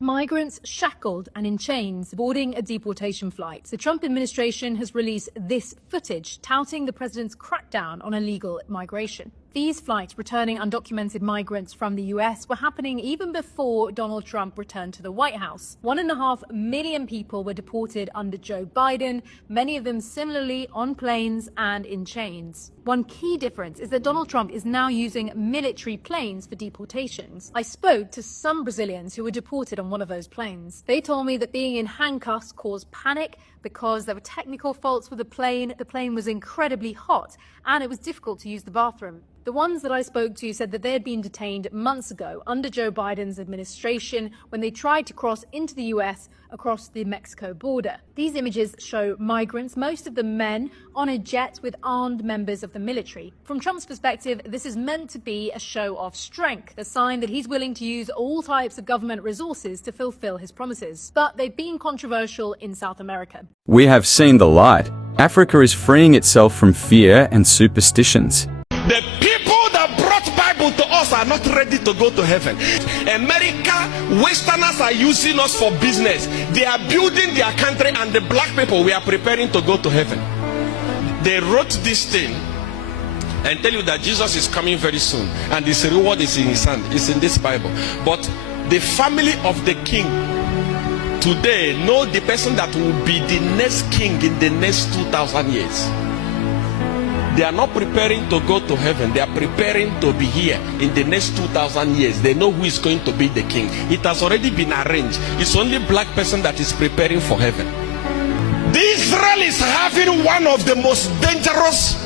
Migrants shackled and in chains boarding a deportation flight. The Trump administration has released this footage touting the president's crackdown on illegal migration. These flights returning undocumented migrants from the US were happening even before Donald Trump returned to the White House. 1.5 million people were deported under Joe Biden, many of them similarly on planes and in chains. One key difference is that Donald Trump is now using military planes for deportations. I spoke to some Brazilians who were deported on one of those planes. They told me that being in handcuffs caused panic because there were technical faults with the plane was incredibly hot, and it was difficult to use the bathroom. The ones that I spoke to said that they had been detained months ago under Joe Biden's administration when they tried to cross into the US across the Mexico border. These images show migrants, most of them men, on a jet with armed members of the military. From Trump's perspective, this is meant to be a show of strength, a sign that he's willing to use all types of government resources to fulfill his promises. But they've been controversial in South America. We have seen the light. Africa is freeing itself from fear and superstitions. The people that brought Bible to us are not ready to go to heaven. America, Westerners are using us for business. They are building their country, and the black people, we are preparing to go to heaven. They wrote this thing and tell you that Jesus is coming very soon, and his reward is in his hand. It's in this Bible. But the family of the king today know the person that will be the next king in the next 2,000 years. They are not preparing to go to heaven. They are preparing to be here in the next 2,000 years. They know who is going to be the king. It has already been arranged. It's only black person that is preparing for heaven. Israel is having one of the most dangerous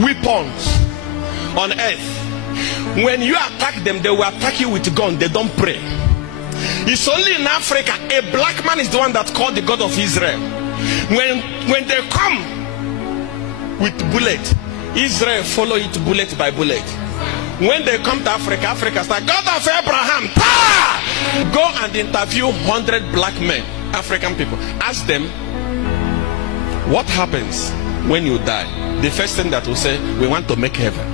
weapons on earth. When you attack them, they will attack you with a gun. They don't pray. It's only in Africa a black man is the one that called the God of Israel. When they come with bullet, Israel follow it bullet by bullet. When they come to Africa, Africa start, God of Abraham, ta! Go and interview 100 black men, African people. Ask them, what happens when you die? The first thing that will say, we want to make heaven.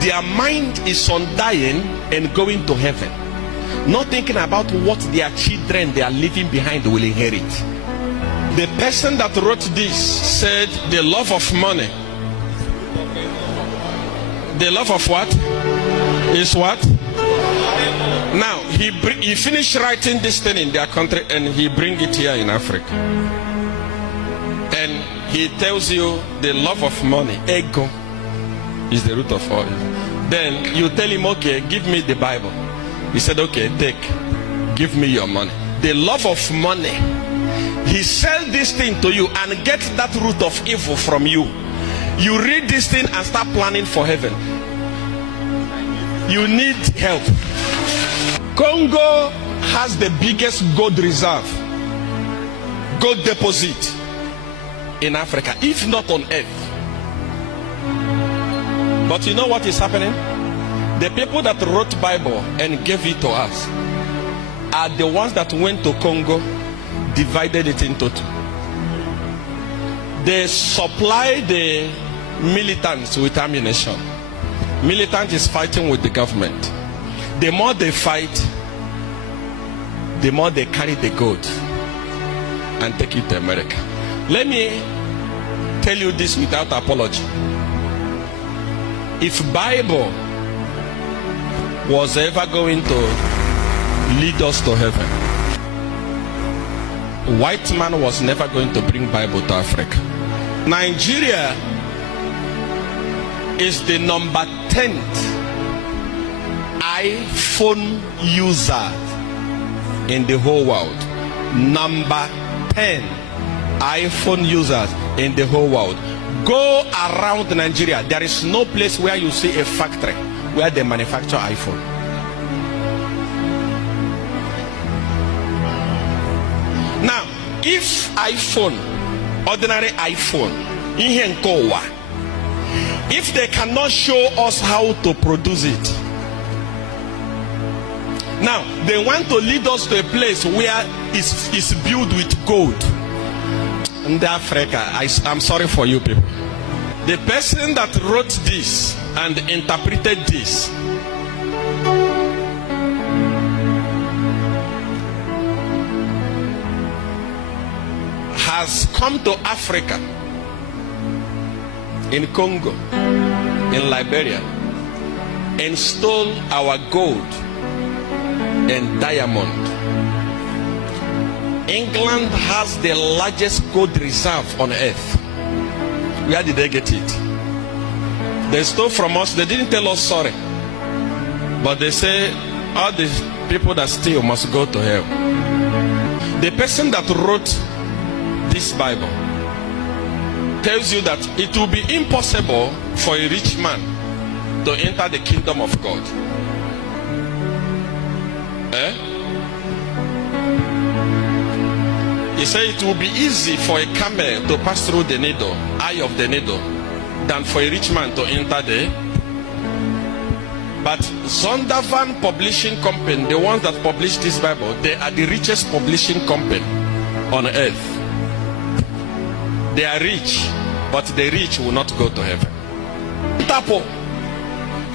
Their mind is on dying and going to heaven, not thinking about what their children they are leaving behind will inherit. The person that wrote this said the love of money. The love of what? Is what? Now, he finished writing this thing in their country and he bring it here in Africa. And he tells you the love of money, ego, is the root of all. Then you tell him, okay, give me the Bible. He said, okay, take, give me your money. The love of money. He sell this thing to you and get that root of evil from you. You read this thing and start planning for heaven. You need help. Congo has the biggest gold reserve, gold deposit in Africa, if not on earth. But you know what is happening? The people that wrote Bible and gave it to us are the ones that went to Congo, divided it into two. They supply the militants with ammunition. Militant is fighting with the government. The more they fight, the more they carry the gold and take it to America. Let me tell you this without apology. If Bible was ever going to lead us to heaven, white man was never going to bring Bible to Africa. Nigeria is the number 10th iPhone user in the whole world. Number 10 iPhone users in the whole world. Go around Nigeria, there is no place where you see a factory where they manufacture iPhone. Now, if iPhone, ordinary iPhone, if they cannot show us how to produce it, now they want to lead us to a place where it's built with gold. In Africa, I'm sorry for you people. The person that wrote this and interpreted this has come to Africa, in Congo, in Liberia, and stole our gold and diamond. England has the largest gold reserve on earth. Where did they get it? They stole from us. They didn't tell us sorry, but they say all the people that steal must go to hell. The person that wrote this Bible tells you that it will be impossible for a rich man to enter the kingdom of God. He said it will be easy for a camel to pass through the needle, eye of the needle, than for a rich man to enter the. But Zondervan Publishing Company, the ones that publish this Bible, they are the richest publishing company on earth. They are rich, but the rich will not go to heaven. Tapo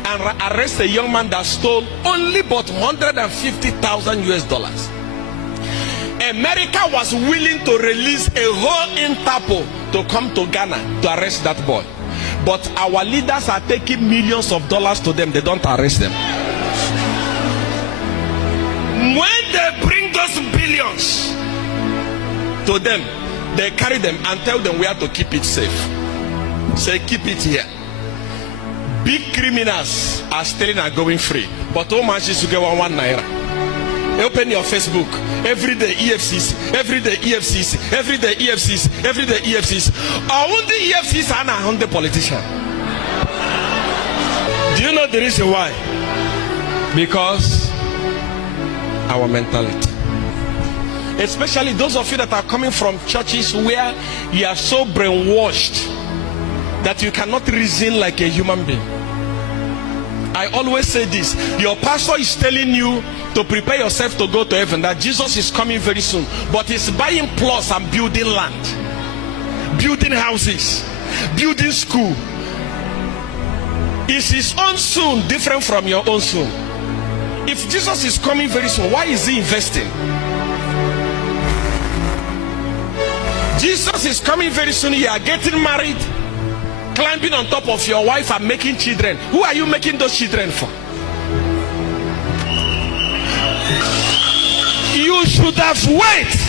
and arrest a young man that stole only but $150,000 US. America was willing to release a whole Interpol to come to Ghana to arrest that boy. But our leaders are taking millions of dollars to them. They don't arrest them. When they bring those billions to them, they carry them and tell them where to keep it safe. Say, keep it here. Big criminals are stealing and going free. But how much is to get one naira? Open your Facebook. Every day EFCs, every day EFCs, every day EFCs, every day EFCs. Only EFCs are not the politician. Do you know the reason why? Because our mentality. Especially those of you that are coming from churches where you are so brainwashed that you cannot reason like a human being. I always say this: your pastor is telling you to prepare yourself to go to heaven, that Jesus is coming very soon, but he's buying plots and building land, building houses, building school. Is his own soon different from your own soon? If Jesus is coming very soon, why is he investing? Jesus is coming very soon. You are getting married, climbing on top of your wife and making children. Who are you making those children for? You should have waited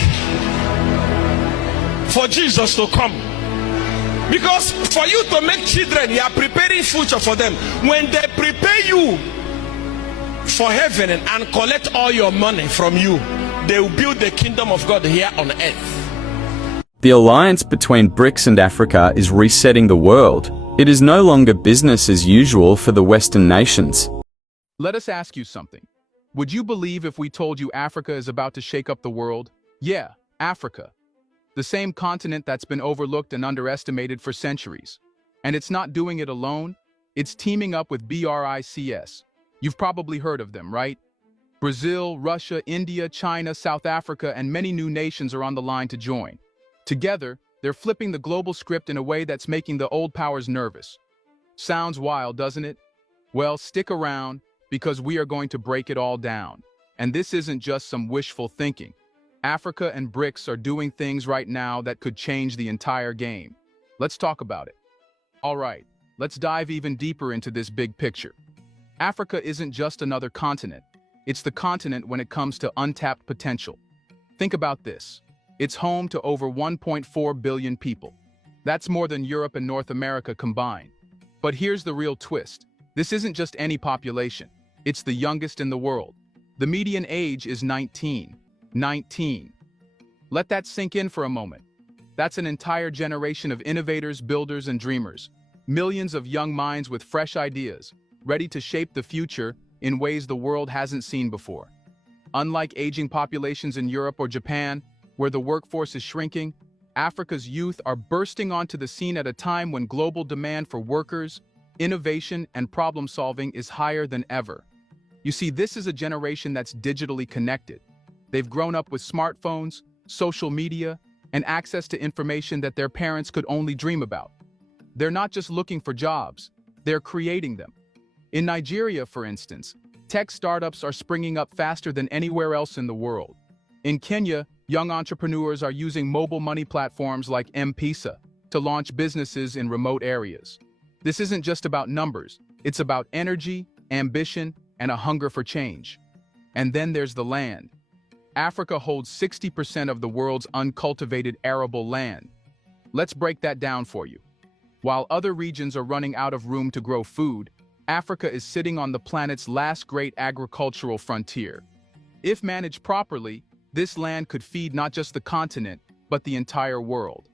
for Jesus to come. Because for you to make children, you are preparing future for them. When they prepare you for heaven and collect all your money from you, they will build the kingdom of God here on earth. The alliance between BRICS and Africa is resetting the world. It is no longer business as usual for the Western nations. Let us ask you something. Would you believe if we told you Africa is about to shake up the world? Yeah, Africa. The same continent that's been overlooked and underestimated for centuries. And it's not doing it alone. It's teaming up with BRICS. You've probably heard of them, right? Brazil, Russia, India, China, South Africa, and many new nations are on the line to join. Together, they're flipping the global script in a way that's making the old powers nervous. Sounds wild, doesn't it? Well, stick around, because we are going to break it all down. And this isn't just some wishful thinking. Africa and BRICS are doing things right now that could change the entire game. Let's talk about it. All right, let's dive even deeper into this big picture. Africa isn't just another continent. It's the continent when it comes to untapped potential. Think about this. It's home to over 1.4 billion people. That's more than Europe and North America combined. But here's the real twist. This isn't just any population. It's the youngest in the world. The median age is 19. 19. Let that sink in for a moment. That's an entire generation of innovators, builders, and dreamers. Millions of young minds with fresh ideas, ready to shape the future in ways the world hasn't seen before. Unlike aging populations in Europe or Japan, where the workforce is shrinking, Africa's youth are bursting onto the scene at a time when global demand for workers, innovation, and problem-solving is higher than ever. You see, this is a generation that's digitally connected. They've grown up with smartphones, social media, and access to information that their parents could only dream about. They're not just looking for jobs, they're creating them. In Nigeria, for instance, tech startups are springing up faster than anywhere else in the world. In Kenya, young entrepreneurs are using mobile money platforms like M-Pesa to launch businesses in remote areas. This isn't just about numbers, it's about energy, ambition, and a hunger for change. And then there's the land. Africa holds 60% of the world's uncultivated arable land. Let's break that down for you. While other regions are running out of room to grow food, Africa is sitting on the planet's last great agricultural frontier. If managed properly, this land could feed not just the continent, but the entire world.